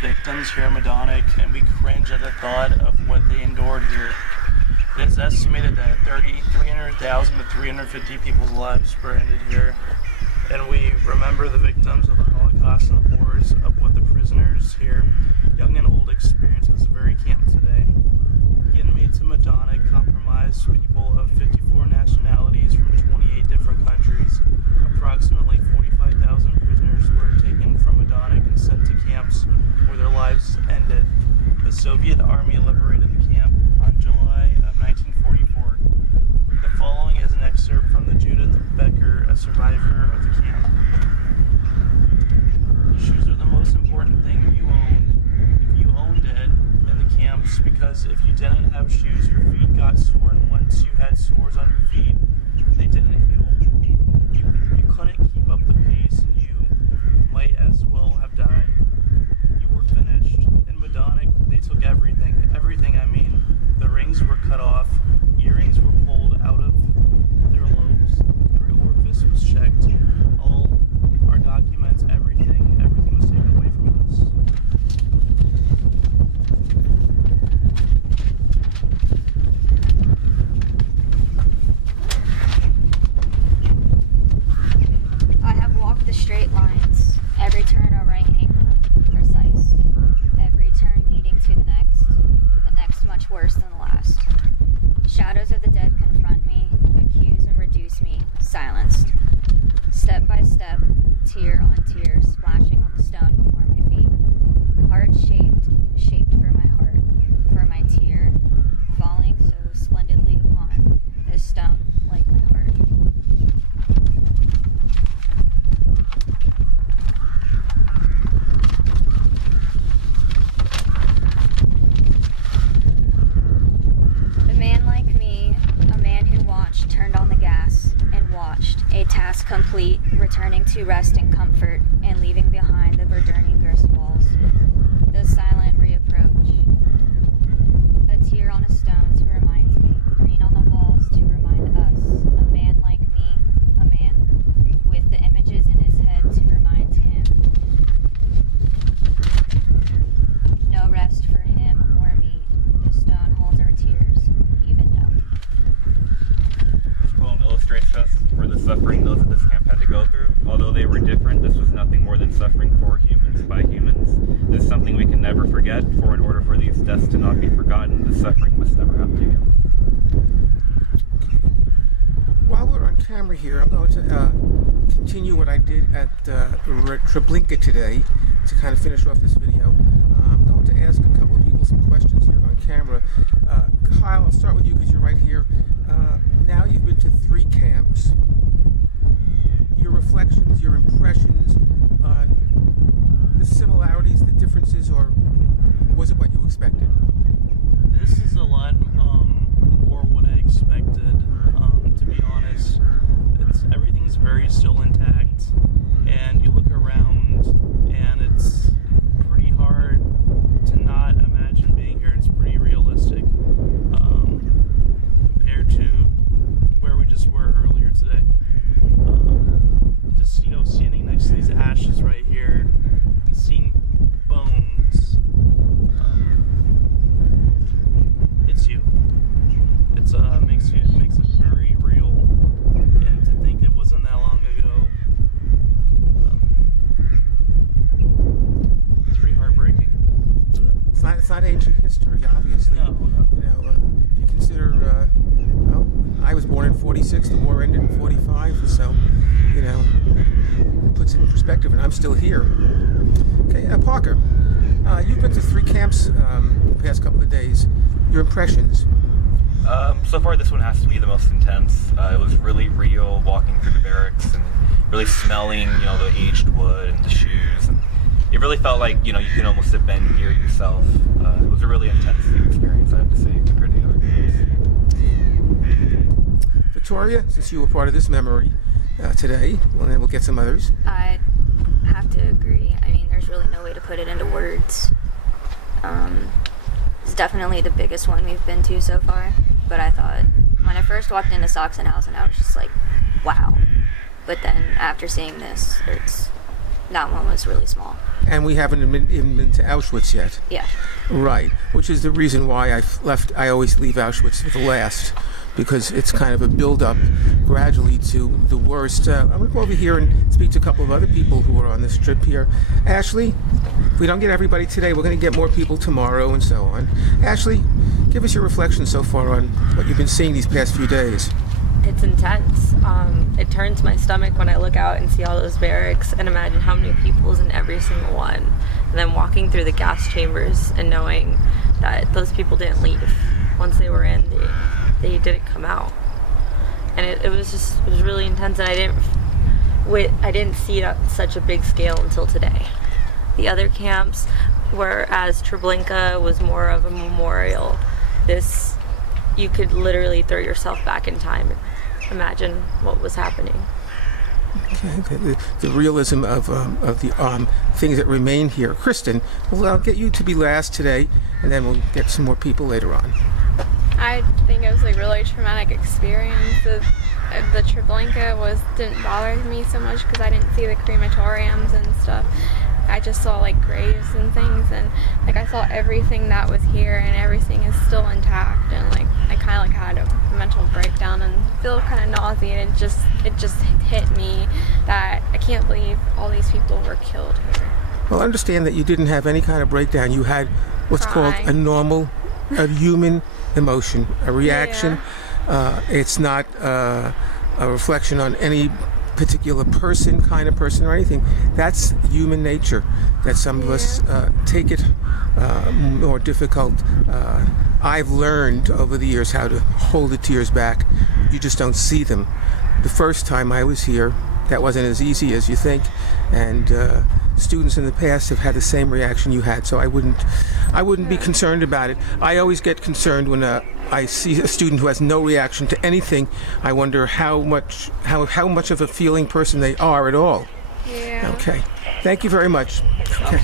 victims here at Medonic, and we cringe at the thought of what they endured here. It is estimated that 300,000 to 350 people's lives were ended here, and we remember the victims of the Holocaust and the horrors of what the prisoners here, young and old, experience at this very camp today. The inmates of Medonic comprise people of 54 nationalities from 28 different countries. Approximately 45,000 prisoners were taken from Medonic and sent to camps where their lives ended. The Soviet Army liberated the camp on July of 1944. The following is an excerpt from the Judith Becker, a survivor of the camp. Shoes are the most important thing you owned. If you owned it in the camps, because if you didn't have shoes, your feet got sore, and once you had sores on your feet, they didn't heal. You couldn't keep up the pace, and you might as well have died. You were finished. In Medonic, they took everything. Everything, I mean. The rings were cut off, earrings were pulled out of their lobes, every orifice was checked, all our documents, everything was taken away from us. I have walked the straight lines, every turn a right angle, precise, every turn leading to the next much worse than the last. Shadows of the dead confront me, accuse and reduce me, silenced. Step by step, tear on tear, splashing on the stone before my feet. Heart shaped for my heart, for my tear, falling so splendidly upon this stone like my heart. Turned on the gas and watched, a task complete, returning to rest and comfort, and leaving behind the Verderning grist walls. The silent reapproach. A tear on a stone to remind me, green on the walls to remind us, a man like me, a man, with the images in his head to remind him. No rest for him or me, the stone holds our tears, even now. Illustrates us for the suffering those at this camp had to go through. Although they were different, this was nothing more than suffering for humans by humans. This is something we can never forget, for in order for these deaths to not be forgotten, the suffering must never happen again. While we're on camera here, I'm going to continue what I did at Treblinka today to kind of finish off this video. I'm going to ask a couple of people some questions here on camera. Kyle, I'll start with you because you're right here. Now you've been to 3 camps. Your reflections, your impressions on the similarities, the differences, or was it what you expected? This is a lot more what I expected, to be honest. Everything's very still intact, and you look around, and it's pretty hard to not imagine being here. It's pretty realistic compared to where we just were earlier today. Just, standing next to these ashes right here and seeing bones, it's you. It makes it very real, and to think it wasn't that long ago, it's pretty heartbreaking. It's not ancient history, obviously. No. You consider, I was born in 46, the war ended in 45, so, it puts it in perspective, and I'm still here. Okay, Parker, you've been to 3 camps the past couple of days. Your impressions? So far this one has to be the most intense. It was really real, walking through the barracks and really smelling, the aged wood and the shoes. And it really felt like, you can almost have been here yourself. It was a really intense experience, I have to say, compared to the other camps. Victoria, since you were part of this memory today, well, then we'll get some others. I have to agree. I mean, there's really no way to put it into words. It's definitely the biggest one we've been to so far. But I thought, when I first walked into Sachsenhausen, I was just like, wow. But then after seeing this, it's That one was really small. And we haven't even been to Auschwitz yet. Yeah. Right, which is the reason why I always leave Auschwitz for the last, because it's kind of a build-up gradually to the worst. I'm going to go over here and speak to a couple of other people who are on this trip here. Ashley, if we don't get everybody today, we're going to get more people tomorrow and so on. Ashley, give us your reflection so far on what you've been seeing these past few days. It's intense. It turns my stomach when I look out and see all those barracks and imagine how many people's in every single one. And then walking through the gas chambers and knowing that those people didn't leave. Once they were in, they didn't come out. And it was really intense, and I didn't see it at such a big scale until today. The other camps, whereas Treblinka was more of a memorial, this, you could literally throw yourself back in time and imagine what was happening. Okay, the realism of the things that remain here. Kristen, well, I'll get you to be last today, and then we'll get some more people later on. I think it was a really traumatic experience. The Treblinka didn't bother me so much because I didn't see the crematoriums and stuff. I just saw like graves and things, and like I saw everything that was here, and everything is still intact. And like I kind of like had a mental breakdown and feel kind of nauseated. It just hit me that I can't believe all these people were killed here. Well, understand that you didn't have any kind of breakdown. You had what's called a normal, a human emotion, a reaction. Yeah. It's not a reflection on any particular kind of person or anything. That's human nature, that some of us take it more difficult. I've learned over the years how to hold the tears back. You just don't see them. The first time I was here, that wasn't as easy as you think, and students in the past have had the same reaction you had, so I wouldn't be concerned about it. I always get concerned when I see a student who has no reaction to anything. I wonder how much of a feeling person they are at all. Yeah. Okay. Thank you very much. Okay.